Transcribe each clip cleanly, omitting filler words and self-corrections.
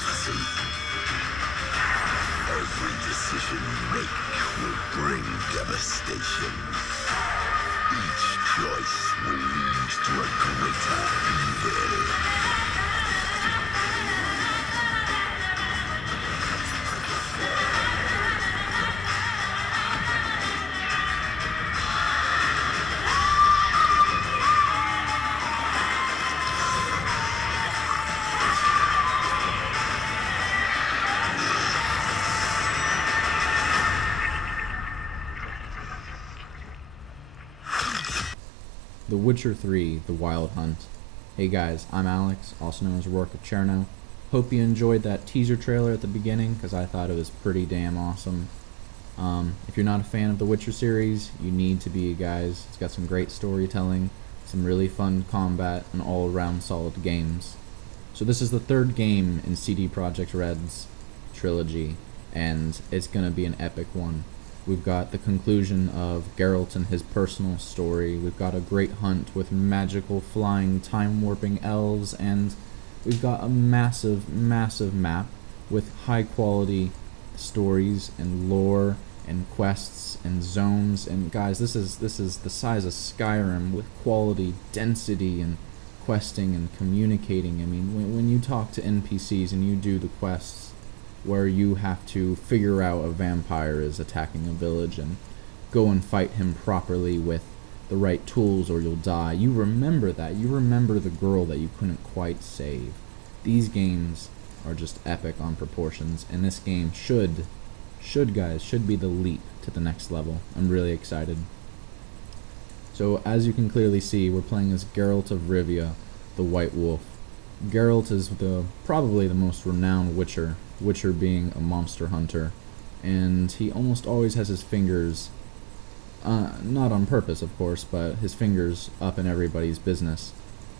prophecy. Every decision you make will bring devastation. Each choice will lead to a greater evil. The Witcher 3, The Wild Hunt. Hey guys, I'm Alex, also known as Rourke of Cherno. Hope you enjoyed that teaser trailer at the beginning, because I thought it was pretty damn awesome. If you're not a fan of the Witcher series, you need to be, guys. It's got some great storytelling, some really fun combat, and all-around solid games. So this is the third game in CD Projekt Red's trilogy, and it's gonna be an epic one. We've got the conclusion of Geralt and his personal story. We've got a great hunt with magical flying time-warping elves, and we've got a massive, massive map with high-quality stories and lore and quests and zones. And guys, this is the size of Skyrim with quality, density, and questing and communicating. I mean, when you talk to NPCs and you do the quests where you have to figure out a vampire is attacking a village and go and fight him properly with the right tools or you'll die. You remember that. You remember the girl that you couldn't quite save. These games are just epic on proportions, and this game should be the leap to the next level. I'm really excited. So as you can clearly see, we're playing as Geralt of Rivia, the White Wolf. Geralt is probably the most renowned Witcher being a monster hunter, and he almost always has his fingers, not on purpose of course, but his fingers up in everybody's business.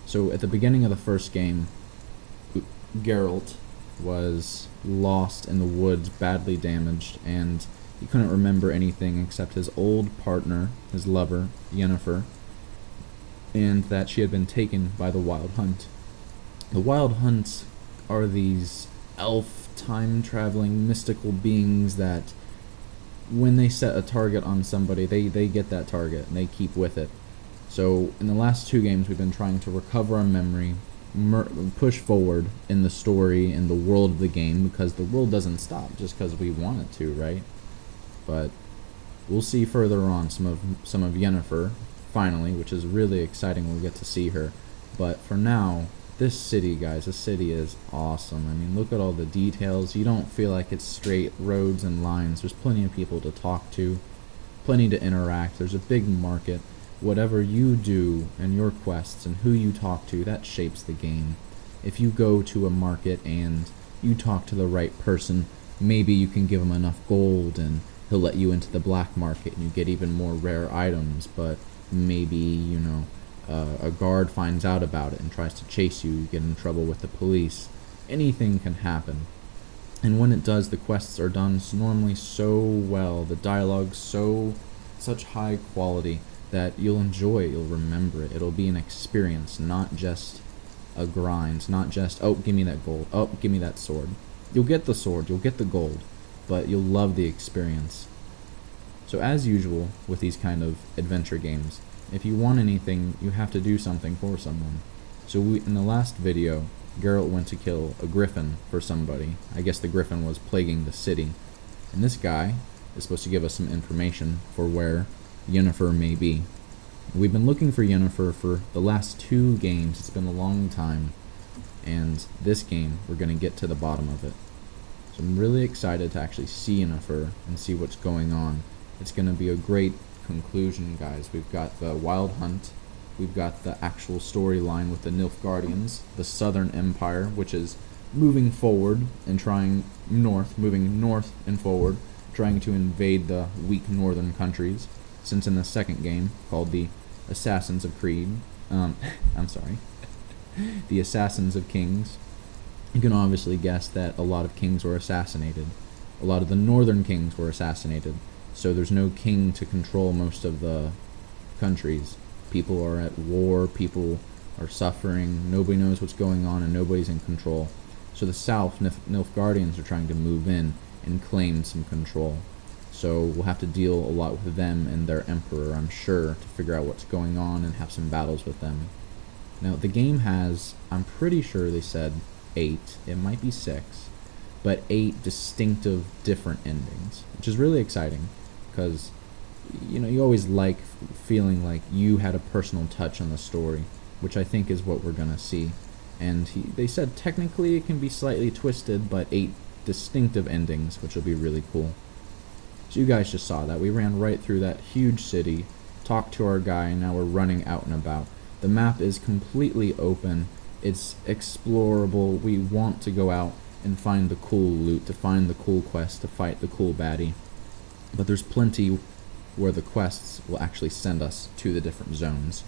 So at the beginning of the first game, Geralt was lost in the woods, badly damaged, and he couldn't remember anything except his old partner, his lover, Yennefer, and that she had been taken by the Wild Hunt. The Wild Hunts are these elf, time-traveling, mystical beings that when they set a target on somebody, they get that target and they keep with it. So in the last two games, we've been trying to recover our memory, push forward in the story and the world of the game, because the world doesn't stop just because we want it to, right? But we'll see further on some of Yennefer, finally, which is really exciting. We'll get to see her. But for now, this city, guys, this city is awesome. I mean, look at all the details. You don't feel like it's straight roads and lines. There's plenty of people to talk to, plenty to interact. There's a big market. Whatever you do in your quests and who you talk to, that shapes the game. If you go to a market and you talk to the right person, maybe you can give him enough gold and he'll let you into the black market and you get even more rare items. But maybe, you know, a guard finds out about it and tries to chase you, you get in trouble with the police. Anything can happen. And when it does, the quests are done normally so well, the dialogue's such high quality that you'll enjoy it, you'll remember it. It'll be an experience, not just a grind, not just, oh, give me that gold, oh, give me that sword. You'll get the sword, you'll get the gold, but you'll love the experience. So as usual with these kind of adventure games, if you want anything, you have to do something for someone. So in the last video, Geralt went to kill a griffin for somebody. I guess the griffin was plaguing the city. And this guy is supposed to give us some information for where Yennefer may be. We've been looking for Yennefer for the last two games. It's been a long time. And this game, we're going to get to the bottom of it. So I'm really excited to actually see Yennefer and see what's going on. It's going to be a great conclusion, guys. We've got the Wild Hunt, we've got the actual storyline with the Nilfgaardians, the Southern Empire, which is moving forward and moving north and forward, trying to invade the weak northern countries, since in the second game, called the Assassins of Creed, the Assassins of Kings, you can obviously guess that a lot of kings were assassinated. A lot of the northern kings were assassinated. So there's no king to control most of the countries. People are at war, people are suffering, nobody knows what's going on, and nobody's in control. To the south, Nilfgaardians are trying to move in and claim some control. So we'll have to deal a lot with them and their emperor, I'm sure, to figure out what's going on and have some battles with them. Now, the game has, I'm pretty sure they said 8, it might be 6, but 8 distinctive different endings, which is really exciting, because, you always like feeling like you had a personal touch on the story, which I think is what we're going to see. And they said technically it can be slightly twisted, but 8 distinctive endings, which will be really cool. So you guys just saw that. We ran right through that huge city, talked to our guy, and now we're running out and about. The map is completely open. It's explorable. We want to go out and find the cool loot, to find the cool quest, to fight the cool baddie. But there's plenty where the quests will actually send us to the different zones.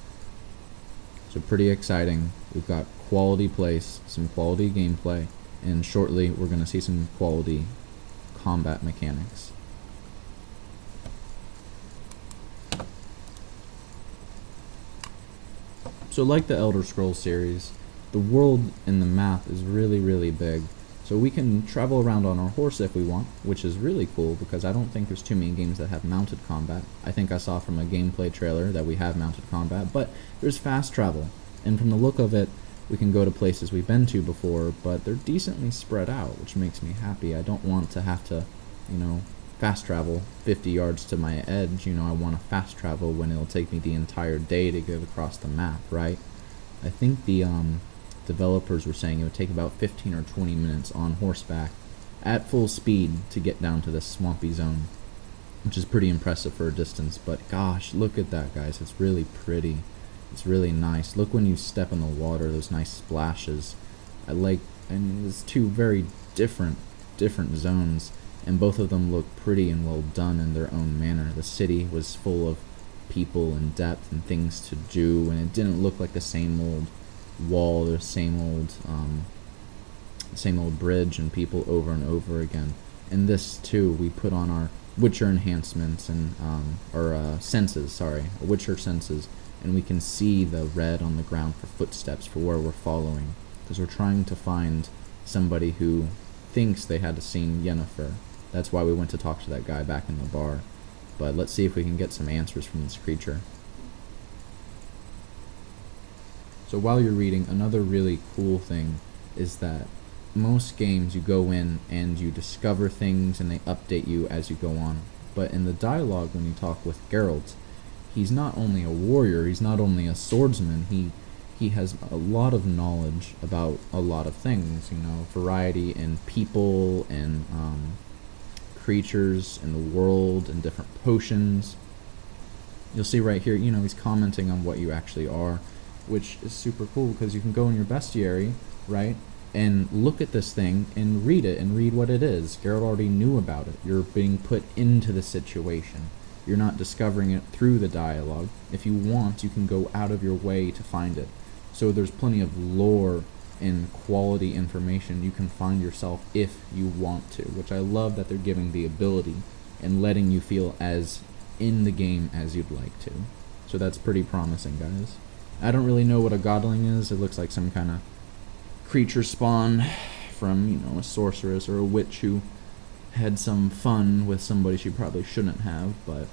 So pretty exciting. We've got quality place, some quality gameplay, and shortly we're going to see some quality combat mechanics. So like the Elder Scrolls series, the world in the map is really, really big. So we can travel around on our horse if we want, which is really cool because I don't think there's too many games that have mounted combat. I think I saw from a gameplay trailer that we have mounted combat, but there's fast travel. And from the look of it, we can go to places we've been to before, but they're decently spread out, which makes me happy. I don't want to have to, fast travel 50 yards to my edge. I want to fast travel when it'll take me the entire day to get across the map, right? I think the developers were saying it would take about 15 or 20 minutes on horseback at full speed to get down to this swampy zone, which is pretty impressive for a distance. But gosh, look at that, guys. It's really pretty. It's really nice. Look when you step in the water, those nice splashes. There's two very different zones, and both of them look pretty and well done in their own manner. The city was full of people and depth and things to do, and it didn't look like the same old wall, the same old bridge and people over and over again. And this too, we put on our Witcher enhancements and Witcher senses, and we can see the red on the ground for footsteps for where we're following, because we're trying to find somebody who thinks they had seen Yennefer. That's why we went to talk to that guy back in the bar. But let's see if we can get some answers from this creature. So while you're reading, another really cool thing is that most games you go in and you discover things and they update you as you go on. But in the dialogue when you talk with Geralt, he's not only a warrior, he's not only a swordsman, he has a lot of knowledge about a lot of things, variety in people and creatures in the world and different potions. You'll see right here, he's commenting on what you actually are, which is super cool because you can go in your bestiary, right, and look at this thing and read it and read what it is. Geralt already knew about it. You're being put into the situation. You're not discovering it through the dialogue. If you want, you can go out of your way to find it. So there's plenty of lore and quality information you can find yourself if you want to, which I love that they're giving the ability and letting you feel as in the game as you'd like to. So that's pretty promising, guys. I don't really know what a godling is. It looks like some kind of creature spawn from, a sorceress or a witch who had some fun with somebody she probably shouldn't have. But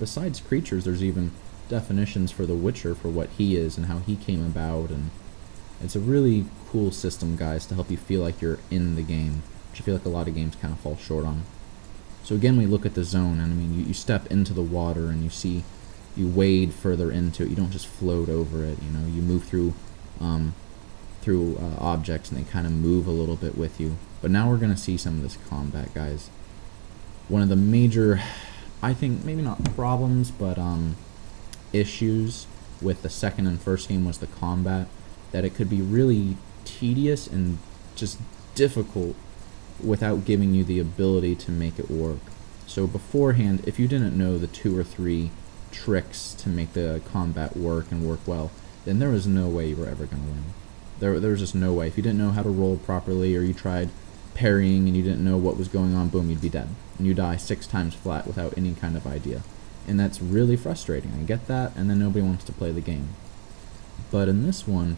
besides creatures, there's even definitions for the Witcher, for what he is and how he came about, and it's a really cool system, guys, to help you feel like you're in the game, which I feel like a lot of games kind of fall short on. So again, we look at the zone, and you step into the water and you wade further into it. You don't just float over it. You move through objects, and they kind of move a little bit with you. But now we're gonna see some of this combat, guys. One of the major, I think, maybe not problems, but issues with the second and first game was the combat. That it could be really tedious and just difficult without giving you the ability to make it work. So beforehand, if you didn't know the 2 or 3 tricks to make the combat work and work well, then there was no way you were ever going to win. There was just no way. If you didn't know how to roll properly, or you tried parrying and you didn't know what was going on, boom, you'd be dead. And you die 6 times flat without any kind of idea. And that's really frustrating. I get that, and then nobody wants to play the game. But in this one,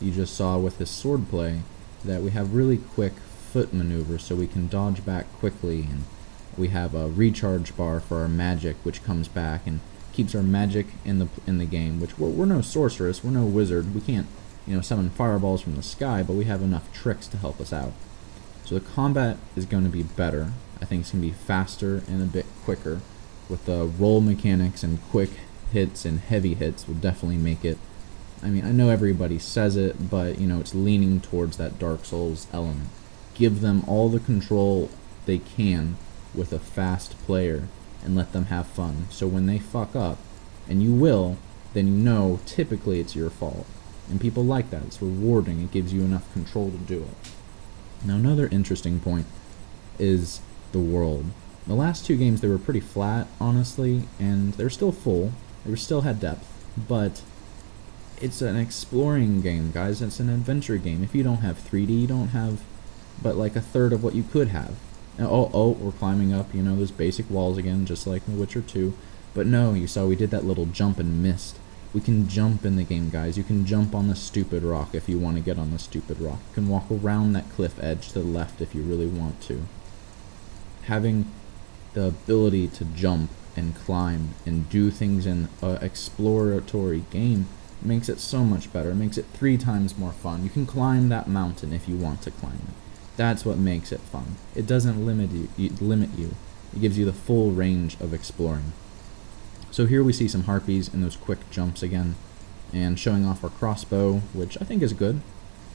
you just saw with his swordplay, that we have really quick foot maneuvers so we can dodge back quickly, and we have a recharge bar for our magic, which comes back and keeps our magic in the game, which we're no sorceress, we're no wizard, we can't, summon fireballs from the sky, but we have enough tricks to help us out. So the combat is going to be better. I think it's going to be faster and a bit quicker, with the roll mechanics and quick hits and heavy hits will definitely make it. I mean, I know everybody says it, but it's leaning towards that Dark Souls element. Give them all the control they can with a fast player and let them have fun. So when they fuck up, and you will, then typically it's your fault. And people like that. It's rewarding. It gives you enough control to do it. Now another interesting point is the world. The last two games, they were pretty flat, honestly, and they're still full. They still had depth, but it's an exploring game, guys. It's an adventure game. If you don't have 3D, you don't have but like a third of what you could have. Oh, we're climbing up, those basic walls again, just like in The Witcher 2. But no, you saw we did that little jump and missed. We can jump in the game, guys. You can jump on the stupid rock if you want to get on the stupid rock. You can walk around that cliff edge to the left if you really want to. Having the ability to jump and climb and do things in an exploratory game makes it so much better. It makes it 3 times more fun. You can climb that mountain if you want to climb it. That's what makes it fun. It doesn't limit you. It gives you the full range of exploring. So here we see some harpies in those quick jumps again, and showing off our crossbow, which I think is good.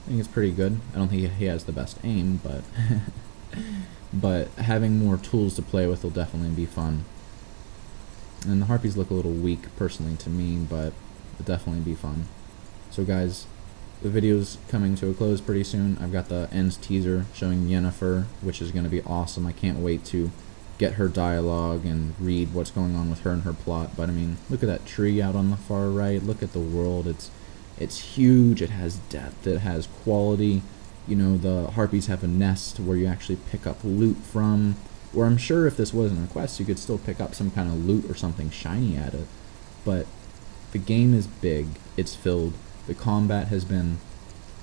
I think it's pretty good. I don't think he has the best aim, but but having more tools to play with will definitely be fun. And the harpies look a little weak personally to me, but it'll definitely be fun. So guys, the video's coming to a close pretty soon. I've got the ends teaser showing Yennefer, which is going to be awesome. I can't wait to get her dialogue and read what's going on with her and her plot. But I mean, look at that tree out on the far right. Look at the world. It's huge. It has depth. It has quality. The harpies have a nest where you actually pick up loot from. Where I'm sure if this wasn't a quest, you could still pick up some kind of loot or something shiny at it. But the game is big. It's filled. The combat has been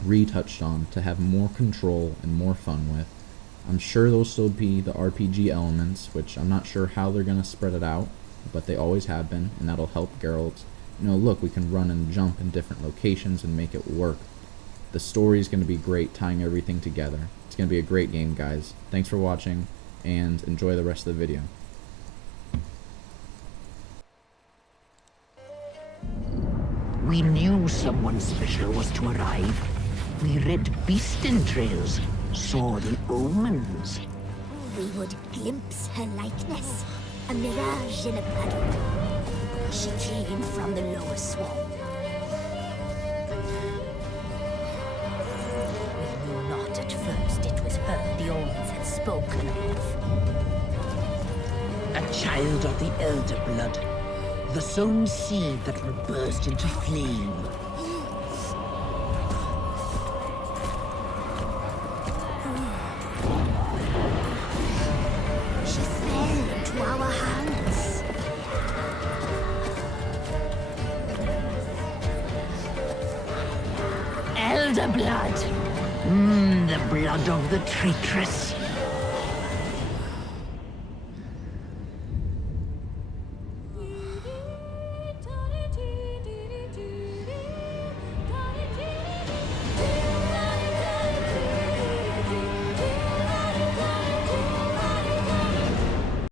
retouched on to have more control and more fun with. I'm sure there'll still be the RPG elements, which I'm not sure how they're going to spread it out, but they always have been, and that'll help Geralt. Look, we can run and jump in different locations and make it work. The story's going to be great, tying everything together. It's going to be a great game, guys. Thanks for watching, and enjoy the rest of the video. We knew someone special was to arrive. We read beast entrails, saw the omens. We would glimpse her likeness, a mirage in a puddle. She came from the lower swamp. We knew not at first it was her the omens had spoken of. A child of the elder blood, the sown seed that will burst into flame. She fell into our hands. Elder blood! The blood of the traitress.